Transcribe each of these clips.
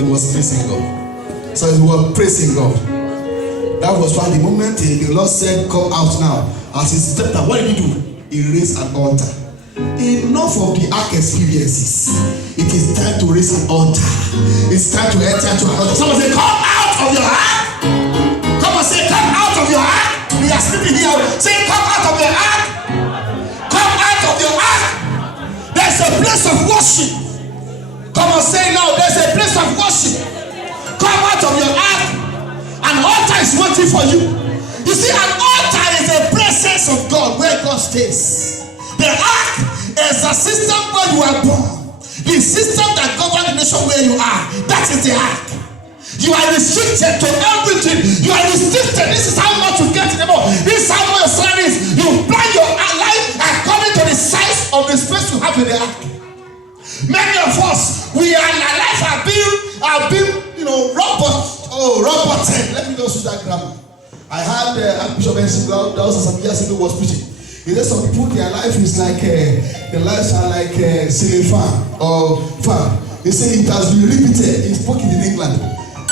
He was praising God. So he was praising God. That was why the moment the Lord said, come out now, as he stepped out, what did he do? He raised an altar. Enough of the ark experiences. It is time to raise an altar. It's time to enter into an altar. Someone say, come out of your ark. Come on, say, come out of your ark. We are sleeping here. Say, come out of your ark. Come out of your ark. There's a place of worship. Come on, say now, there's a place of worship. Come out of your ark. An altar is waiting for you. You see, an altar is the presence of God where God stays. The ark is a system where you are born. The system that governs the nation where you are. That is the ark. You are restricted to everything. You are restricted. This is how much you get in the world. This is how much your salary is. You plan your life according to the size of the space you have in the ark. Many of us, we are in our life have been, roboted. Let me just use that grammar. I had Bishop Ensigla, that was some years ago, was preaching. He said some people, their life is like, their lives are like ceiling fan or fan. He said it has been repeated. He spoke in England.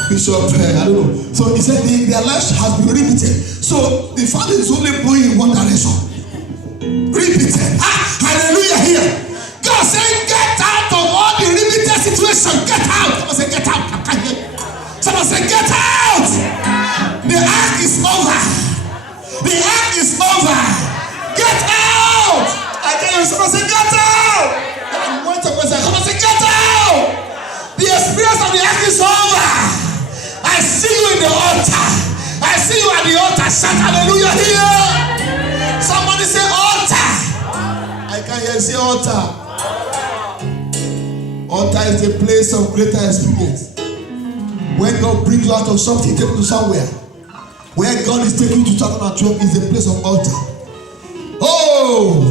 Bishop, I don't know. So he said their lives has been repeated. So the fan is only blowing in one direction. Repeated. Hallelujah here. God said, get out of all the repeated situation. Get out. Someone say, get out. I can't hear you. Someone say, get out. The ark is over. The ark is over. Get out. I tell you, someone say, get out. I'm going to say, come on, say, get out. The experience of the ark is over. I see you in the altar. I see you at the altar. Shout hallelujah here. Somebody say altar. I can't hear you say altar. Altar is the place of greater experience. When God brings you out of something, take you to somewhere. Where God is taking you to 2012 is the place of altar. Oh,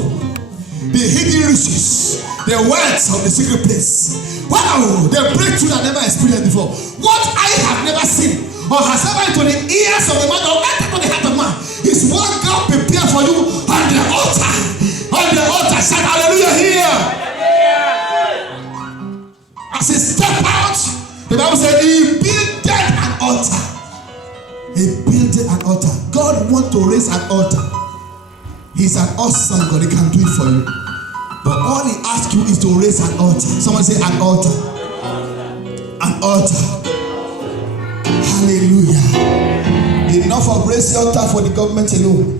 the hidden riches, the wealth of the secret place. Wow, the breakthrough I never experienced before. What I have never seen or has ever into the ears of a man or entered to the heart of man is what God prepared for you on the altar. On the altar, shout hallelujah here. As he stepped out, the Bible said he built an altar. He built an altar. God wants to raise an altar. He's an awesome God. He can do it for you. But all he asks you is to raise an altar. Someone say an altar. An altar. Hallelujah. Enough of raising altar for the government alone.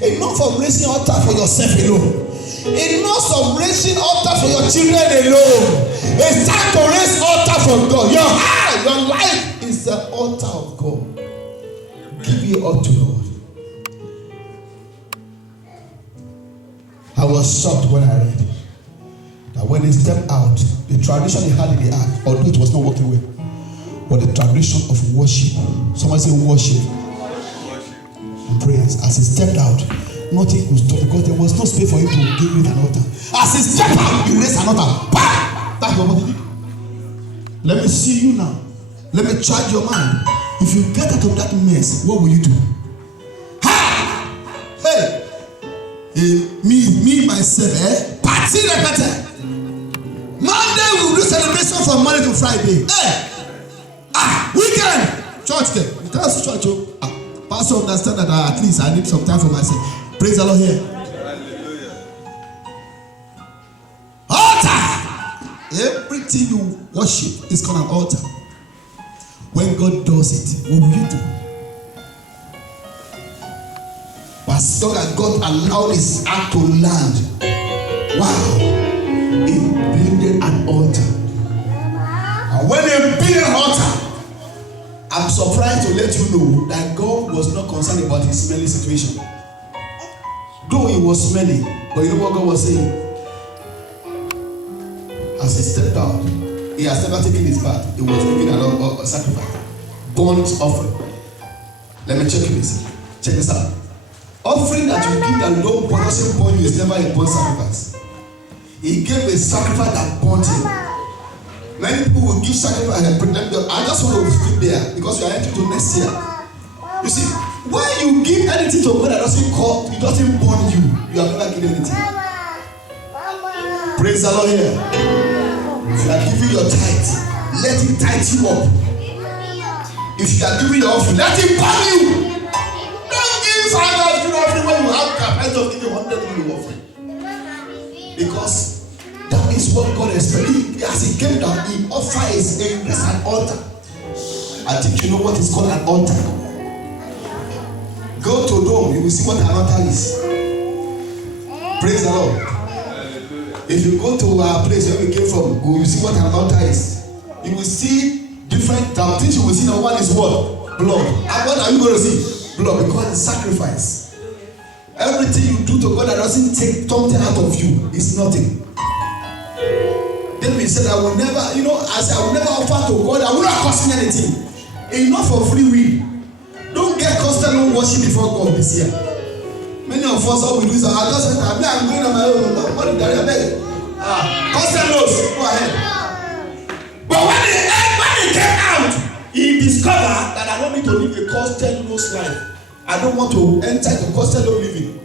Enough of raising altar for yourself alone. Enough of raising altar for your children alone. It's time to raise altar for God. Your heart, your life is the altar of God. Give you all to Lord. I was shocked when I read that when they stepped out, the tradition they had in the ark, although it was not working well, but the tradition of worship. Someone say worship. And praise. As he stepped out, nothing could stop because there was no space for him to give it an altar. As he stepped out, he raised an altar. Bam! That's what he did. Let me see you now. Let me charge your mind. If you get out of that mess, what will you do? Ha! Hey! Me myself, party repete. Monday we will do celebration from Monday to Friday. Weekend church there. You tell us church. Pastor understand that at least I need some time for myself. Praise the Lord here. Hallelujah. Altar. Everything you worship is called an altar. When God does it, what will you do? As long as God allowed his act to land, wow, he built an altar. And when they built an altar, I'm surprised to let you know that God was not concerned about his smelly situation. Though he was smelly, but you know what God was saying? As he stepped out, he has never taken his bath. He was giving a sacrifice, burnt offering. Let me check this. Check this out. Offering that you give that no doesn't burn you is never a burnt sacrifice. He gave a sacrifice that burnt him. Many people will give sacrifice and put them there. I just want to sleep there because you are entering to next year. You see, when you give anything to God that doesn't cut, it doesn't burn you, you have never given anything. Praise the Lord here. If you are giving your tithe, let it he ties you up. If you are giving your offering, let him burn you. Don't give 500 offering when you have capacity of giving 100 euro offering. Because that is what God expects. As he came down, he offers an altar. I think you know what is called an altar. Go to Rome, you will see what an altar is. Praise the Lord. If you go to our place where we came from, you will see what an altar is. You will see different things. You will see. Number one is what? Blood. And what are you going to see? Blood, because it's sacrifice. Everything you do to God that doesn't take something out of you is nothing. David said, I will never, I will never offer to God, I will not cost me anything. Enough for free will. Don't get constant worship before God this year. Many of us, all we do is, I'm going on my own. What did I beg? Constant loss. Go ahead. But when he came out, he discovered that I don't need to live a constant loss life. I don't want to enter the constant low living.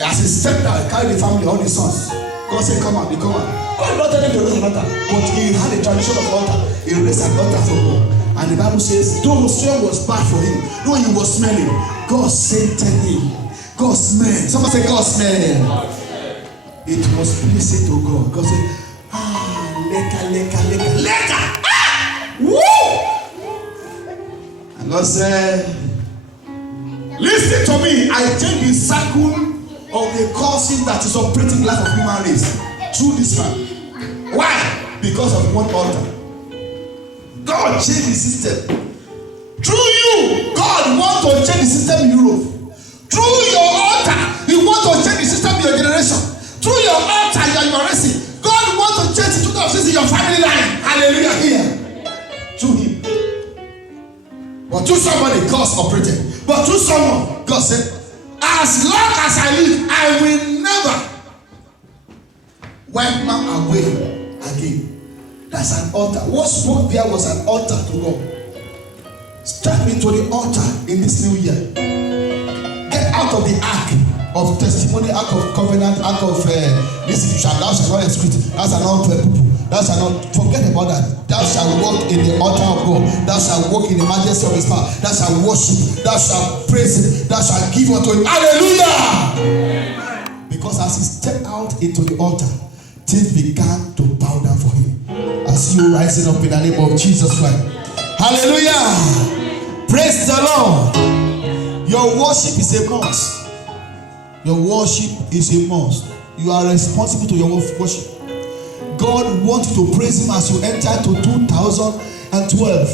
As he stepped out, carried the family, all the sons. God said, come on, come on. God not telling him to raise an altar, but he had a tradition of altar. He raised an altar for God. And the Bible says, though the smell was bad for him, though he was smelling, God sent him. God smelled. Someone say, God smelled. It was pleasing to God. God said, leka. Woo! And God said, listen to me. I change the circle of the causes that is operating the life of human race through this man. Why? Because of one altar. God changed the system. Through you, God wants to change the system in Europe. Through your altar, He wants to change the system in your generation. Through your altar, your raising, God wants to change the system in your family line. Hallelujah! Here, through Him. But through somebody, God's operated. But through someone, God said, as long as I live, I will never wipe man away again. That's an altar. What spoke there was an altar to God. Step into the altar in this new year. Get out of the ark of testimony, ark of covenant, ark of this you shall thou shalt not execute. That's an altar. Thou shalt not forget about that. Thou shalt walk in the altar of God. Thou shalt walk in the majesty of His power. Thou shalt worship. Thou shalt praise Him. Thou shalt give unto Him. Hallelujah! Because as he stepped out into the altar, things began to bow down for him. As you rising up in the name of Jesus Christ. Hallelujah! Praise the Lord. Your worship is a must. Your worship is a must. You are responsible to your worship. God wants you to praise Him as you enter to 2012.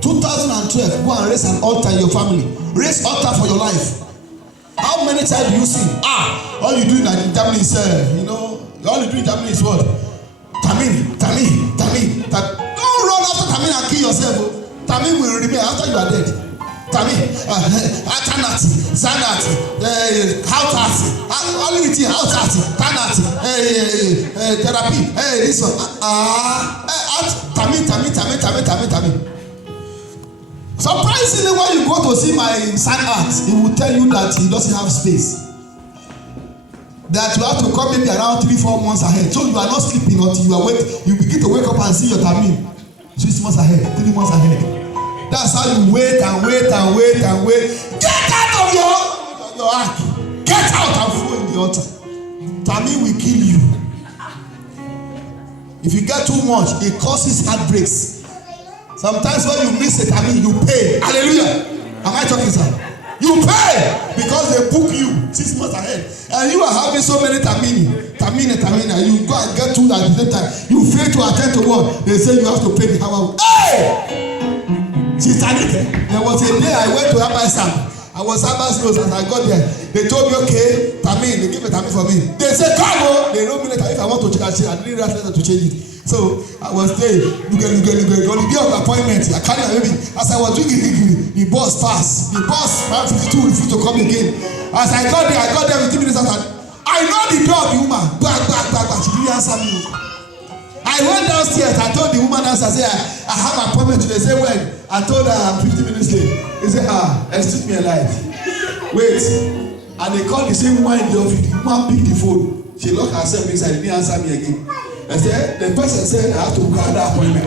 2012, go and raise an altar in your family. Raise altar for your life. How many times do you sing? All you do in Germany is, all you do in Germany is what? Tamin. Don't run after Tamin and kill yourself. Tamin will remain after you are dead. Tamin, Tanati, Zanati, Hautati, only with you, Hautati, Tanati, therapy, this one. Tamin. Surprisingly, when you go to see my son art, he will tell you that he doesn't have space. That you have to come maybe around 3-4 months ahead. So you are not sleeping until you begin to wake up and see your Tamin 6 months ahead, 3 months ahead. That's how you wait and wait. Get out of your ark. Get out and flow in the altar. Tamin will kill you. If you get too much, it causes heartbreaks. Sometimes when you miss it, you pay. Hallelujah. Am I talking, sir? You pay because they book you 6 months ahead. And you are having so many Tamina. You go and get two at the same time. You fail to attend to one. They say you have to pay the hour. Hey! There was a day I went to Abasam. I was Abbas close as I got there. They told me, okay, Tamin, they give a Tamin for me. They said, come on. They wrote me later if I want to change it. I didn't write letter to change it. So I was there, on the day of the appointment, I carried my baby. As I was doing it, the bus passed. The bus, 52, refused to come again. As I got there 15 minutes after. I know the door of the woman. Back. She didn't answer me. I went downstairs. I told the woman downstairs, I have an appointment today. Say when? I told her I'm 15 minutes late. He said, excuse me alive. Wait. And they called the same woman in the office. The woman picked the phone. She locked herself inside. She didn't answer me again. I said, the person said I have to go to that appointment.